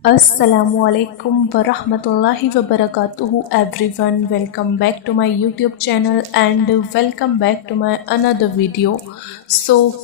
Assalamualaikum warahmatullahi wabarakatuh everyone, welcome back to my YouTube channel and welcome back to my another video.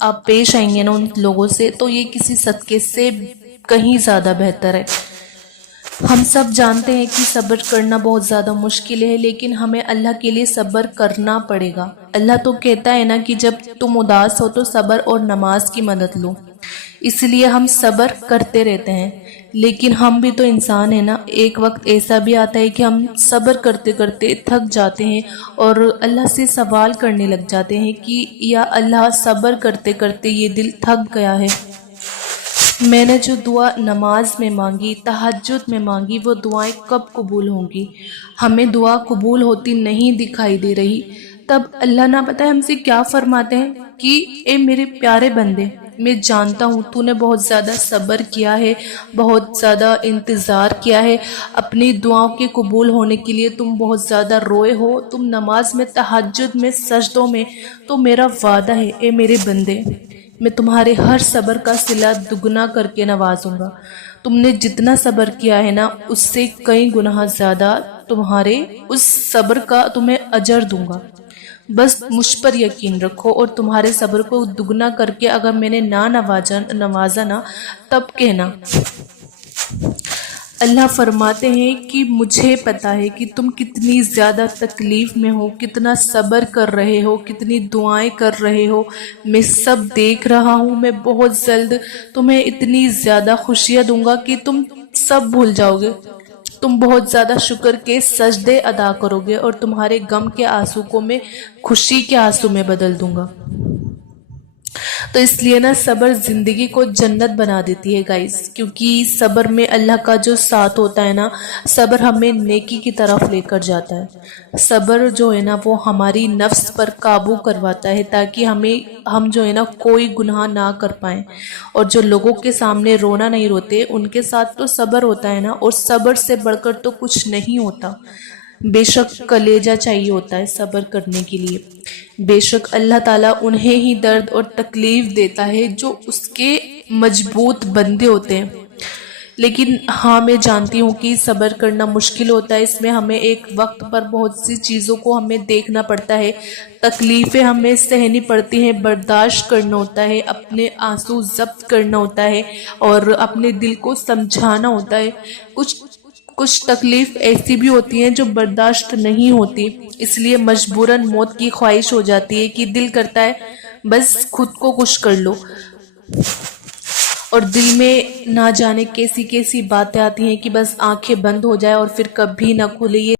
آپ پیش آئیں گے نا ان لوگوں سے تو یہ کسی صدقے سے کہیں زیادہ بہتر ہے۔ ہم سب جانتے ہیں کہ صبر کرنا بہت زیادہ مشکل ہے، لیکن ہمیں اللہ کے لیے صبر کرنا پڑے گا۔ اللہ تو کہتا ہے نا کہ جب تم اداس ہو تو صبر اور نماز کی مدد لو، اس لیے ہم صبر کرتے رہتے ہیں۔ لیکن ہم بھی تو انسان ہیں نا، ایک وقت ایسا بھی آتا ہے کہ ہم صبر کرتے کرتے تھک جاتے ہیں اور اللہ سے سوال کرنے لگ جاتے ہیں کہ یا اللہ، صبر کرتے کرتے یہ دل تھک گیا ہے، میں نے جو دعا نماز میں مانگی، تہجد میں مانگی، وہ دعائیں کب قبول ہوں گی؟ ہمیں دعا قبول ہوتی نہیں دکھائی دے رہی۔ تب اللہ نہ پتہ ہم سے کیا فرماتے ہیں کہ اے میرے پیارے بندے، میں جانتا ہوں تو نے بہت زیادہ صبر کیا ہے، بہت زیادہ انتظار کیا ہے، اپنی دعاؤں کے قبول ہونے کے لیے تم بہت زیادہ روئے ہو، تم نماز میں، تہجد میں، سجدوں میں، تو میرا وعدہ ہے اے میرے بندے، میں تمہارے ہر صبر کا صلہ دگنا کر کے نوازوں گا۔ تم نے جتنا صبر کیا ہے نا، اس سے کئی گناہ زیادہ تمہارے اس صبر کا تمہیں اجر دوں گا۔ بس مجھ پر یقین رکھو اور تمہارے صبر کو دگنا کر کے اگر میں نے نہ نوازا نا، تب کہنا۔ اللہ فرماتے ہیں کہ مجھے پتا ہے کہ تم کتنی زیادہ تکلیف میں ہو، کتنا صبر کر رہے ہو، کتنی دعائیں کر رہے ہو، میں سب دیکھ رہا ہوں۔ میں بہت جلد تمہیں اتنی زیادہ خوشیاں دوں گا کہ تم سب بھول جاؤ گے، تم بہت زیادہ شکر کے سجدے ادا کرو گے اور تمہارے غم کے آنسو کو میں خوشی کے آنسو میں بدل دوں گا۔ تو اس لیے نا صبر زندگی کو جنت بنا دیتی ہے گائز، کیونکہ صبر میں اللہ کا جو ساتھ ہوتا ہے نا، صبر ہمیں نیکی کی طرف لے کر جاتا ہے۔ صبر جو ہے نا وہ ہماری نفس پر قابو کرواتا ہے تاکہ ہم جو ہے نا کوئی گناہ نہ کر پائیں، اور جو لوگوں کے سامنے رونا نہیں روتے ان کے ساتھ تو صبر ہوتا ہے نا، اور صبر سے بڑھ کر تو کچھ نہیں ہوتا۔ بے شک کلیجہ چاہیے ہوتا ہے صبر کرنے کے لیے، بے شک اللہ تعالیٰ انہیں ہی درد اور تکلیف دیتا ہے جو اس کے مضبوط بندے ہوتے ہیں۔ لیکن ہاں، میں جانتی ہوں کہ صبر کرنا مشکل ہوتا ہے، اس میں ہمیں ایک وقت پر بہت سی چیزوں کو ہمیں دیکھنا پڑتا ہے، تکلیفیں ہمیں سہنی پڑتی ہیں، برداشت کرنا ہوتا ہے، اپنے آنسو ضبط کرنا ہوتا ہے اور اپنے دل کو سمجھانا ہوتا ہے۔ کچھ تکلیف ایسی بھی ہوتی ہیں جو برداشت نہیں ہوتی، اس لیے مجبوراً موت کی خواہش ہو جاتی ہے کہ دل کرتا ہے بس خود کو کچھ کر لو، اور دل میں نہ جانے کیسی کیسی باتیں آتی ہیں کہ بس آنکھیں بند ہو جائے اور پھر کبھی نہ کھلے۔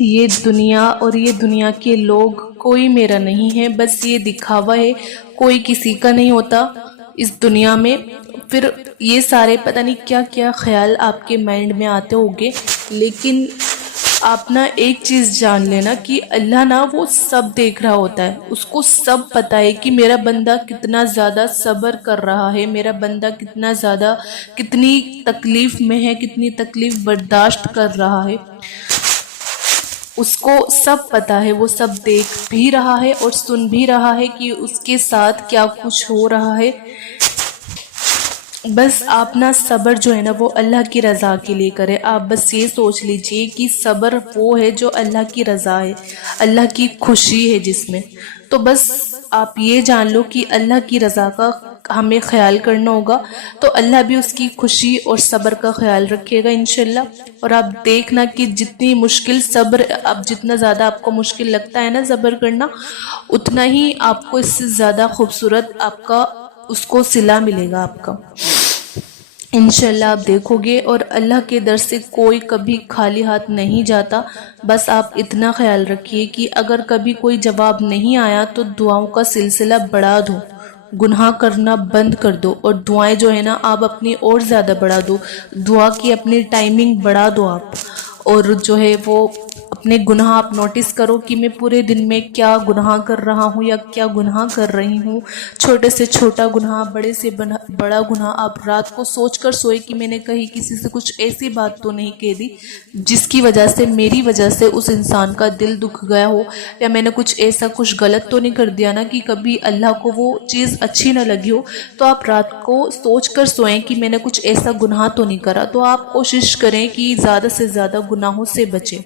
یہ دنیا اور یہ دنیا کے لوگ کوئی میرا نہیں ہے، بس یہ دکھاوا ہے، کوئی کسی کا نہیں ہوتا اس دنیا میں۔ پھر یہ سارے پتہ نہیں کیا کیا خیال آپ کے مائنڈ میں آتے ہوگے، لیکن آپ نا ایک چیز جان لینا کہ اللہ نا وہ سب دیکھ رہا ہوتا ہے، اس کو سب پتہ ہے کہ میرا بندہ کتنا زیادہ صبر کر رہا ہے، میرا بندہ کتنا زیادہ کتنی تکلیف میں ہے، کتنی تکلیف برداشت کر رہا ہے، اس کو سب پتہ ہے، وہ سب دیکھ بھی رہا ہے اور سن بھی رہا ہے کہ اس کے ساتھ کیا کچھ ہو رہا ہے۔ بس آپ نا صبر جو ہے نا وہ اللہ کی رضا کے لیے کرے۔ آپ بس یہ سوچ لیجئے کہ صبر وہ ہے جو اللہ کی رضا ہے، اللہ کی خوشی ہے جس میں، تو بس آپ یہ جان لو کہ اللہ کی رضا کا ہمیں خیال کرنا ہوگا تو اللہ بھی اس کی خوشی اور صبر کا خیال رکھے گا انشاءاللہ۔ اور آپ دیکھنا کہ جتنی مشکل صبر، اب جتنا زیادہ آپ کو مشکل لگتا ہے نا صبر کرنا، اتنا ہی آپ کو اس سے زیادہ خوبصورت آپ کا اس کو صلہ ملے گا آپ کا انشاءاللہ۔ آپ دیکھو گے، اور اللہ کے در سے کوئی کبھی خالی ہاتھ نہیں جاتا۔ بس آپ اتنا خیال رکھیے کہ اگر کبھی کوئی جواب نہیں آیا تو دعاؤں کا سلسلہ بڑھا دو، گناہ کرنا بند کر دو، اور دعائیں جو ہے نا آپ اپنی اور زیادہ بڑھا دو، دعا کی اپنی ٹائمنگ بڑھا دو آپ، اور جو ہے وہ اپنے گناہ آپ نوٹس کرو کہ میں پورے دن میں کیا گناہ کر رہا ہوں یا کیا گناہ کر رہی ہوں، چھوٹے سے چھوٹا گناہ، بڑے سے بڑا گناہ۔ آپ رات کو سوچ کر سوئے کہ میں نے کہیں کسی سے کچھ ایسی بات تو نہیں کہہ دی جس کی وجہ سے میری وجہ سے اس انسان کا دل دکھ گیا ہو، یا میں نے کچھ ایسا کچھ غلط تو نہیں کر دیا نا کہ کبھی اللہ کو وہ چیز اچھی نہ لگی ہو۔ تو آپ رات کو سوچ کر سوئیں کہ میں نے کچھ ایسا گناہ تو نہیں کرا۔ تو آپ کوشش کریں کہ زیادہ سے زیادہ گناہوں سے بچیں،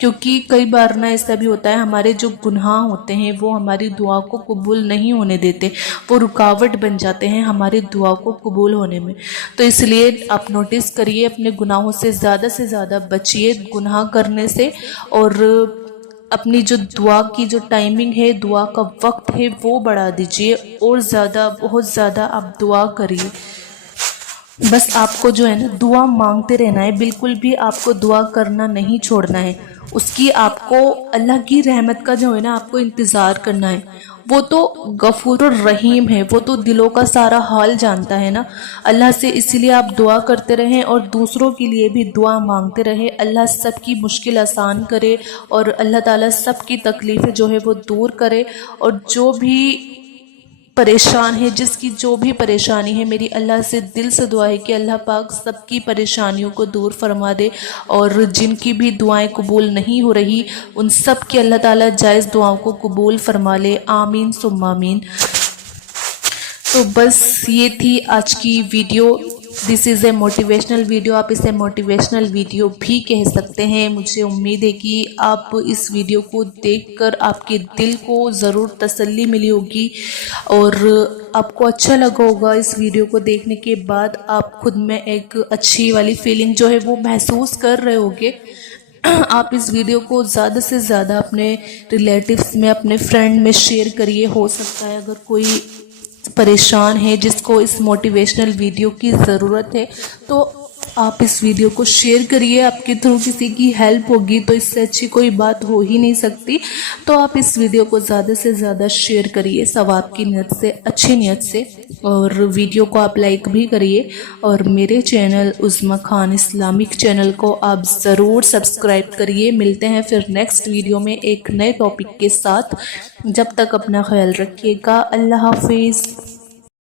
کیونکہ کئی بار نا ایسا بھی ہوتا ہے ہمارے جو گناہ ہوتے ہیں وہ ہماری دعا کو قبول نہیں ہونے دیتے، وہ رکاوٹ بن جاتے ہیں ہماری دعا کو قبول ہونے میں۔ تو اس لیے آپ نوٹس کریے، اپنے گناہوں سے زیادہ بچیے، گناہ کرنے سے، اور اپنی جو دعا کی جو ٹائمنگ ہے، دعا کا وقت ہے، وہ بڑھا دیجئے، اور بہت زیادہ آپ دعا کریے۔ بس آپ کو جو ہے نا دعا مانگتے رہنا ہے، بالکل بھی آپ کو دعا کرنا نہیں چھوڑنا ہے۔ اس کی آپ کو اللہ کی رحمت کا جو ہے نا آپ کو انتظار کرنا ہے۔ وہ تو غفور الرحیم ہے، وہ تو دلوں کا سارا حال جانتا ہے نا اللہ سے۔ اسی لیے آپ دعا کرتے رہیں اور دوسروں کے لیے بھی دعا مانگتے رہیں، اللہ سب کی مشکل آسان کرے، اور اللہ تعالیٰ سب کی تکلیفیں جو ہے وہ دور کرے، اور جو بھی پریشان ہے، جس کی جو بھی پریشانی ہے، میری اللہ سے دل سے دعا ہے کہ اللہ پاک سب کی پریشانیوں کو دور فرما دے، اور جن کی بھی دعائیں قبول نہیں ہو رہی ان سب کی اللہ تعالیٰ جائز دعاؤں کو قبول فرما لے، آمین ثم آمین۔ تو بس یہ تھی آج کی video. This is a motivational video, آپ اسے موٹیویشنل ویڈیو بھی کہہ سکتے ہیں۔ مجھے امید ہے کہ آپ اس ویڈیو کو دیکھ کر آپ کے دل کو ضرور تسلی ملی ہوگی، اور آپ کو اچھا لگا ہوگا۔ اس ویڈیو کو دیکھنے کے بعد آپ خود میں ایک اچھی والی فیلنگ جو ہے وہ محسوس کر رہے ہوگے۔ آپ اس ویڈیو کو زیادہ سے زیادہ اپنے ریلیٹیوز میں، اپنے فرینڈ میں شیئر کریے۔ ہو سکتا ہے اگر کوئی پریشان ہے جس کو اس موٹیویشنل ویڈیو کی ضرورت ہے تو آپ اس ویڈیو کو شیئر کریے۔ آپ کے تھرو کسی کی ہیلپ ہوگی تو اس سے اچھی کوئی بات ہو ہی نہیں سکتی۔ تو آپ اس ویڈیو کو زیادہ سے زیادہ شیئر کریے ثواب کی نیت سے، اچھی نیت سے، اور ویڈیو کو آپ لائک بھی کریے، اور میرے چینل عظمیٰ خان اسلامک چینل کو آپ ضرور سبسکرائب کریے۔ ملتے ہیں پھر نیکسٹ ویڈیو میں ایک نئے ٹاپک کے ساتھ۔ جب تک اپنا خیال رکھیے گا، اللہ حافظ۔